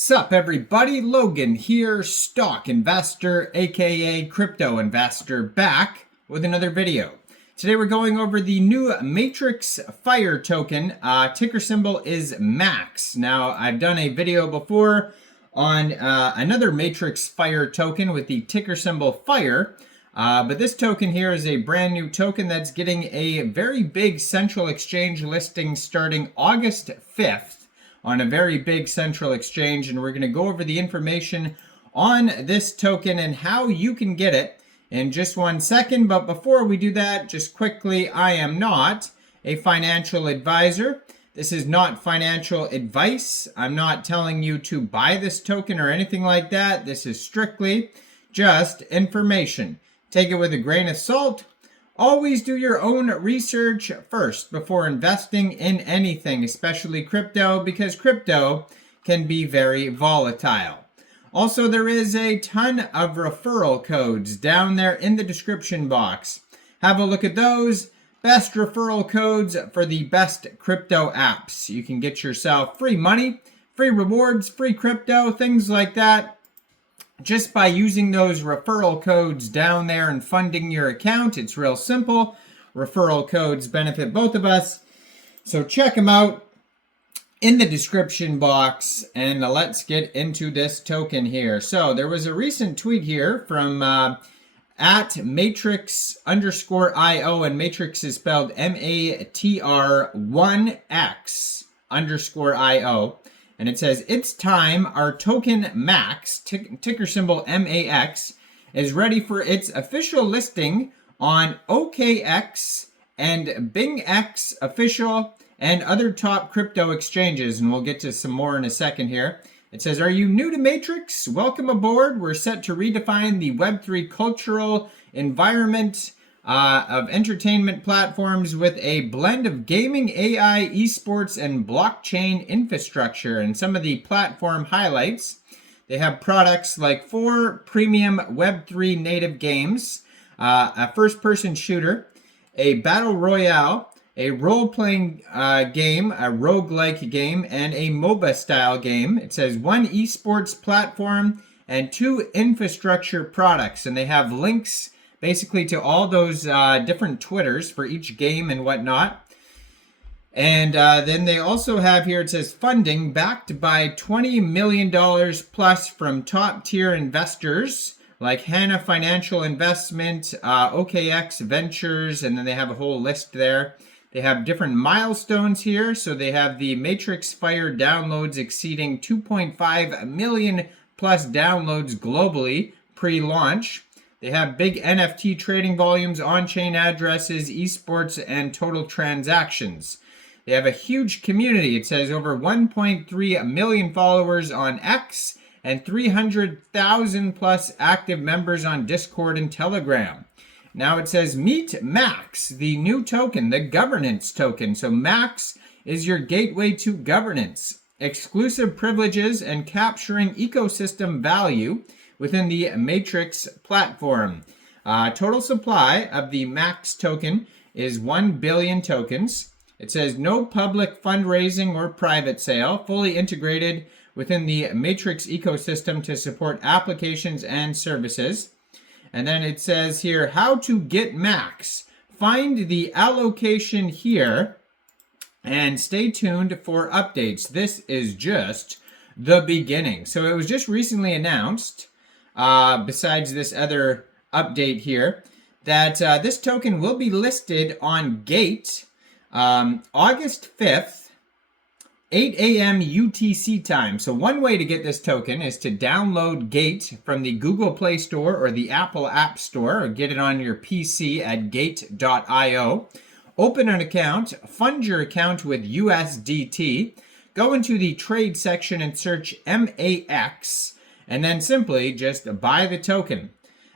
Sup everybody, Logan here, stock investor aka crypto investor, back with another video. Today we're going over the new Matrix Fire token. Ticker symbol is MAX. Now I've done a video before on another Matrix Fire token with the ticker symbol Fire. But this token here is a brand new token that's getting a very big central exchange listing starting August 5th. On a very big central exchange, and we're going to go over the information on this token and how you can get it in just 1 second. But before we do that, just quickly, I am not a financial advisor. This is not financial advice. I'm not telling you to buy this token or anything like that. This is strictly just information. Take it with a grain of salt. Always do your own research first before investing in anything, especially crypto, because crypto can be very volatile. Also, there is a ton of referral codes down there in the description box. Have a look at those. Best referral codes for the best crypto apps. You can get yourself free money, free rewards, free crypto, things like that, just by using those referral codes down there and funding your account. It's real simple. Referral codes benefit both of us. So check them out in the description box, and let's get into this token here. So there was a recent tweet here from at Matrix_IO, and Matrix is spelled MATR1X_IO. And it says, it's time our token MAX, ticker symbol MAX, is ready for its official listing on OKX and Bingx official and other top crypto exchanges. And we'll get to some more in a second here. It says, are you new to Matrix? Welcome aboard. We're set to redefine the Web3 cultural environment of entertainment platforms with a blend of gaming, AI, esports, and blockchain infrastructure. And some of the platform highlights, they have products like 4 premium Web3 native games, a first-person shooter, a battle royale, a role-playing game, a roguelike game, and a MOBA-style game. It says 1 esports platform and 2 infrastructure products. And they have links basically to all those different Twitters for each game and whatnot. And then they also have here, it says funding backed by $20 million plus from top tier investors like Hana Financial Investment, OKX Ventures, and then they have a whole list there. They have different milestones here. So they have the Matrix Fire downloads exceeding 2.5 million plus downloads globally pre-launch. They have big NFT trading volumes, on-chain addresses, esports, and total transactions. They have a huge community. It says over 1.3 million followers on X and 300,000 plus active members on Discord and Telegram. Now it says meet MAX, the new token, the governance token. So MAX is your gateway to governance, exclusive privileges, and capturing ecosystem value within the Matrix platform. Total supply of the MAX token is 1 billion tokens. It says no public fundraising or private sale, fully integrated within the Matrix ecosystem to support applications and services. And then it says here, how to get MAX. Find the allocation here and stay tuned for updates. This is just the beginning. So it was just recently announced, besides this other update here, that this token will be listed on Gate August 5th, 8 a.m. UTC time. So one way to get this token is to download Gate from the Google Play Store or the Apple App Store, or get it on your PC at gate.io. Open an account, fund your account with USDT, go into the trade section and search MAX, and then simply just buy the token.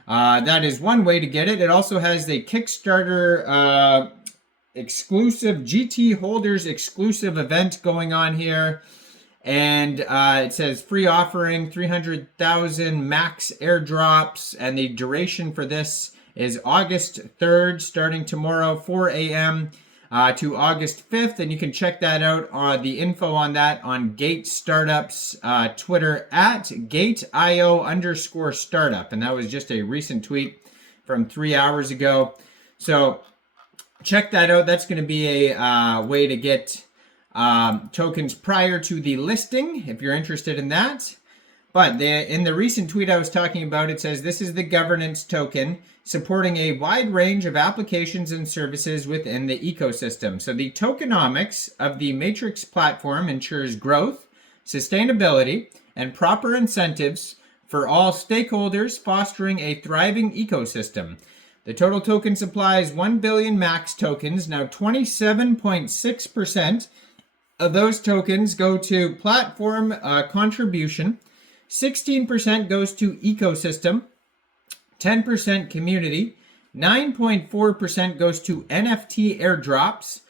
That is one way to get it. It also has the Kickstarter exclusive GT holders exclusive event going on here. And it says free offering, 300,000 max airdrops. And the duration for this is August 3rd, starting tomorrow, 4 a.m. to August 5th, and you can check that out on the info on that on Gate Startups Twitter at GateIO_startup, and that was just a recent tweet from 3 hours ago. So check that out. That's going to be a way to get tokens prior to the listing if you're interested in that. But in the recent tweet I was talking about, it says this is the governance token supporting a wide range of applications and services within the ecosystem. So the tokenomics of the Matrix platform ensures growth, sustainability, and proper incentives for all stakeholders, fostering a thriving ecosystem. The total token supply is 1 billion max tokens. Now 27.6% of those tokens go to platform contribution. 16% goes to ecosystem, 10% community, 9.4% goes to NFT airdrops,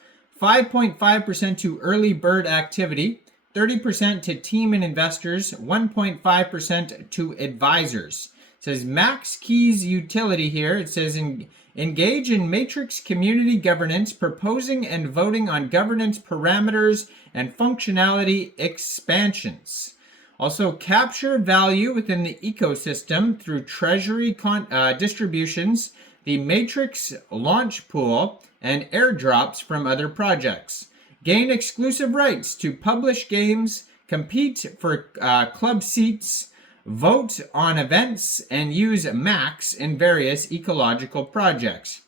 5.5% to early bird activity, 30% to team and investors, 1.5% to advisors. It says MEXC's utility here. It says engage in Matrix community governance, proposing and voting on governance parameters and functionality expansions. Also, capture value within the ecosystem through treasury distributions, the Matrix launch pool, and airdrops from other projects. Gain exclusive rights to publish games, compete for club seats, vote on events, and use MAX in various ecological projects.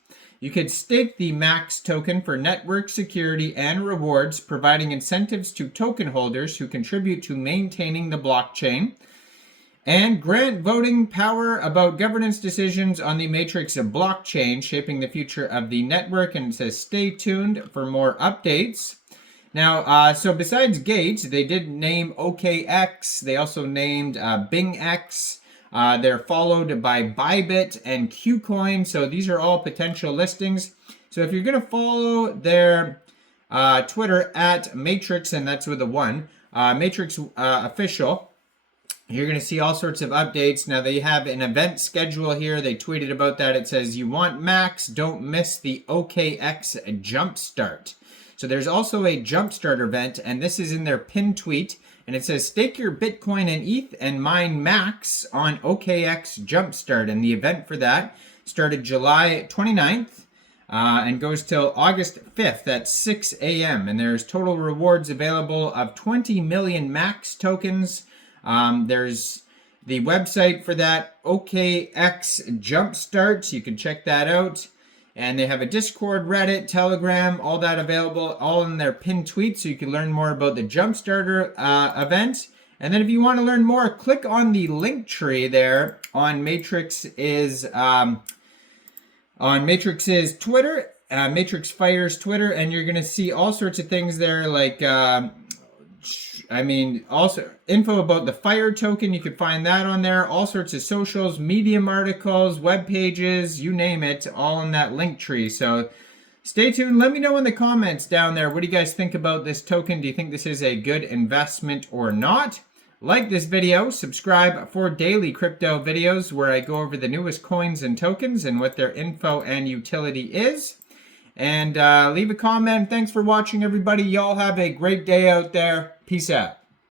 You could stake the MAX token for network security and rewards, providing incentives to token holders who contribute to maintaining the blockchain. And grant voting power about governance decisions on the Matrix blockchain, shaping the future of the network. And it says stay tuned for more updates. Now, so besides Gate, they did name OKX. They also named Bingx. They're followed by Bybit and Kucoin. So these are all potential listings. So if you're going to follow their Twitter at Matrix, and that's with a 1, Matrix Official, you're going to see all sorts of updates. Now they have an event schedule here. They tweeted about that. It says, you want Max, don't miss the OKX Jumpstart. So there's also a Jumpstart event, and this is in their pinned tweet. And it says, stake your Bitcoin and ETH and mine Max on OKX Jumpstart. And the event for that started July 29th and goes till August 5th at 6 a.m. And there's total rewards available of 20 million Max tokens. There's the website for that, OKX Jumpstart. You can check that out. And they have a Discord, Reddit, Telegram, all that available, all in their pinned tweet, so you can learn more about the Jumpstarter event. And then if you want to learn more, click on the link tree there on Matrix's Twitter, Matrix Fire's Twitter, and you're going to see all sorts of things there, like also info about the Fire token. You can find that on there. All sorts of socials, Medium articles, web pages, you name it, all in that link tree. So stay tuned. Let me know in the comments down there. What do you guys think about this token? Do you think this is a good investment or not? Like this video, subscribe for daily crypto videos where I go over the newest coins and tokens and what their info and utility is. And leave a comment. Thanks for watching, everybody. Y'all have a great day out there. Peace out.